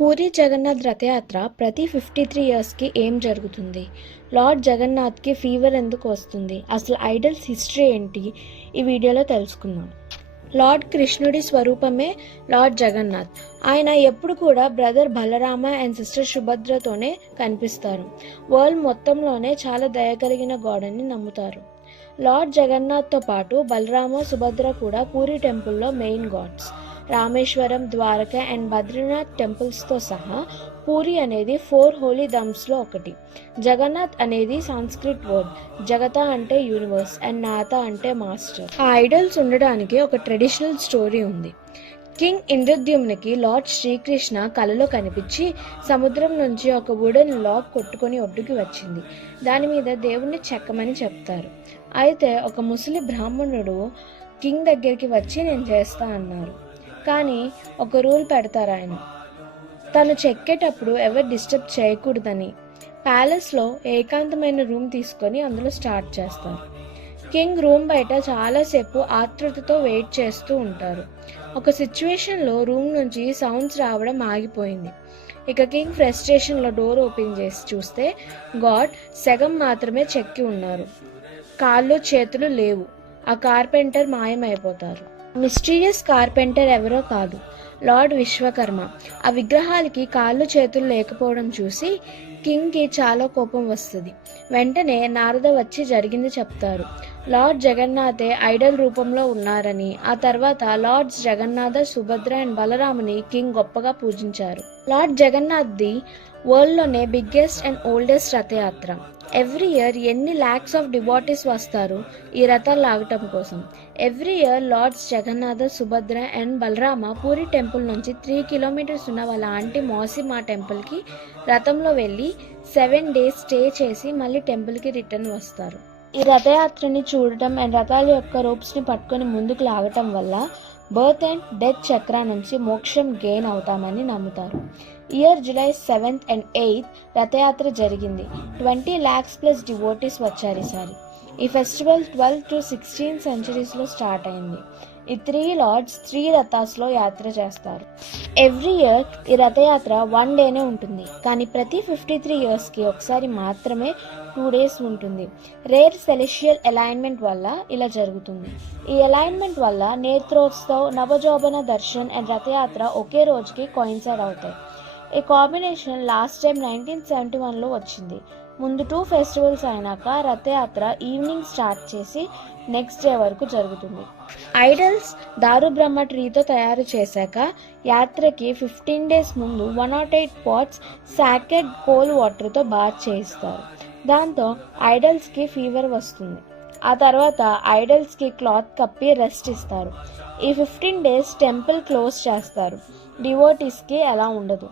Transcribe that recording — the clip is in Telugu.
పూరి జగన్నాథ్ రథయాత్ర ప్రతి 53 ఇయర్స్కి ఏం జరుగుతుంది? లార్డ్ జగన్నాథ్కి ఫీవర్ ఎందుకు వస్తుంది? అసలు ఐడల్స్ హిస్టరీ ఏంటి? ఈ వీడియోలో తెలుసుకుందాం. లార్డ్ కృష్ణుడి స్వరూపమే లార్డ్ జగన్నాథ్. ఆయన ఎప్పుడు కూడా బ్రదర్ బలరామ అండ్ సిస్టర్ సుభద్రతోనే కనిపిస్తారు. వరల్డ్ మొత్తంలోనే చాలా దయ కలిగిన గాడ్ అని నమ్ముతారు. లార్డ్ జగన్నాథ్తో పాటు బలరామ, సుభద్ర కూడా పూరి టెంపుల్లో main gods. Rameswaram, Dwarka and Badrinath టెంపుల్స్తో సహా పూరి అనేది 4 హోలీ ధమ్స్లో ఒకటి. జగన్నాథ్ అనేది సాంస్క్రిట్ వర్డ్. జగత అంటే యూనివర్స్ అండ్ నాథ అంటే మాస్టర్. ఆ ఐడల్స్ ఉండడానికి ఒక ట్రెడిషనల్ స్టోరీ ఉంది. కింగ్ ఇంద్రద్యుమ్నికి లార్డ్ శ్రీకృష్ణ కలలో కనిపించి సముద్రం నుంచి ఒక వుడెన్ లాగ్ కొట్టుకొని ఒడ్డుకి వచ్చింది. దాని మీద దేవుణ్ణి చెక్కమని చెప్తారు. అయితే ఒక ముసలి బ్రాహ్మణుడు కింగ్ దగ్గరికి వచ్చి నేను చేస్తా అన్నారు. కానీ ఒక రూల్ పెడతారు ఆయన, తను చెక్కేటప్పుడు ఎవరు డిస్టర్బ్ చేయకూడదని. ప్యాలెస్లో ఏకాంతమైన రూమ్ తీసుకొని అందులో స్టార్ట్ చేస్తారు. కింగ్ రూమ్ బయట చాలాసేపు ఆతృతతో వెయిట్ చేస్తూ ఉంటారు. ఒక సిచ్యువేషన్లో రూమ్ నుంచి సౌండ్స్ రావడం ఆగిపోయింది. ఇక కింగ్ ఫ్రస్ట్రేషన్లో డోర్ ఓపెన్ చేసి చూస్తే గాడ్ సగం మాత్రమే చెక్కి ఉన్నారు. కాళ్ళు చేతులు లేవు. ఆ కార్పెంటర్ మాయమైపోతారు. మిస్టీరియస్ కార్పెంటర్ ఎవరో కాదు, లార్డ్ విశ్వకర్మ. ఆ విగ్రహాలకి కాళ్ళు చేతులు లేకపోవడం చూసి కింగ్కి చాలా కోపం వస్తుంది. వెంటనే నారద వచ్చి జరిగింది చెప్తారు. లార్డ్ జగన్నాథే ఐడల్ రూపంలో ఉన్నారని, ఆ తర్వాత లార్డ్స్ జగన్నాథ, సుభద్ర అండ్ బలరాముని కింగ్ గొప్పగా పూజించారు. లార్డ్ జగన్నాథ్ది వరల్డ్లోనే biggest and oldest Rathayatra. Every year ఎన్ని ల్యాక్స్ ఆఫ్ డివాటీస్ వస్తారు ఈ రథాలు లాగటం కోసం. Every year lords Jagannatha, Subhadra and Balarama Puri temple నుంచి 3 కిలోమీటర్స్ ఉన్న వాళ్ళ ఆంటీ మౌసిమా టెంపుల్కి రథంలో వెళ్ళి 7 days స్టే చేసి మళ్ళీ టెంపుల్కి రిటర్న్ వస్తారు. ఈ రథయాత్రని చూడటం అండ్ రథాల యొక్క రోప్స్ని పట్టుకొని ముందుకు లాగటం వల్ల బర్త్ అండ్ డెత్ చక్ర నుంచి మోక్షం గెయిన్ అవుతామని నమ్ముతారు. Year July 7th and 8th రథయాత్ర జరిగింది. 20 lakhs ప్లస్ డివోటీస్ వచ్చారు ఈసారి. ఈ festival 12th to 16th centuries start అయింది. ఈ 3 లార్డ్స్ 3 రథాస్లో యాత్ర చేస్తారు. ఎవ్రీ ఇయర్ ఈ రథయాత్ర 1 డేనే ఉంటుంది, కానీ ప్రతి 53 ఇయర్స్కి ఒకసారి మాత్రమే 2 days ఉంటుంది. రేర్ సెలెషియల్ అలైన్మెంట్ వల్ల ఇలా జరుగుతుంది. ఈ అలైన్మెంట్ వల్ల నేత్రోత్సవ్, నవజోబన దర్శన్ అండ్ రథయాత్ర ఒకే రోజుకి కోయిన్సైడ్ అవుతాయి. ఈ కాంబినేషన్ లాస్ట్ టైం 1971లో వచ్చింది. ముందు 2 ఫెస్టివల్స్ అయినాక రథయాత్ర ఈవినింగ్ స్టార్ట్ చేసి నెక్స్ట్ డే వరకు జరుగుతుంది. ఐడల్స్ దారుబ్రహ్మ ట్రీతో తయారు చేశాక యాత్రకి 15 days ముందు 108 pots సాకెడ్ కోల్ వాటర్తో బాత్ చేయిస్తారు. దాంతో ఐడల్స్కి ఫీవర్ వస్తుంది. ఆ తర్వాత ఐడల్స్కి క్లాత్ కప్పి రెస్ట్ ఇస్తారు. ఈ 15 days టెంపుల్ క్లోజ్ చేస్తారు. డివోటీస్కి ఎలా ఉండదు.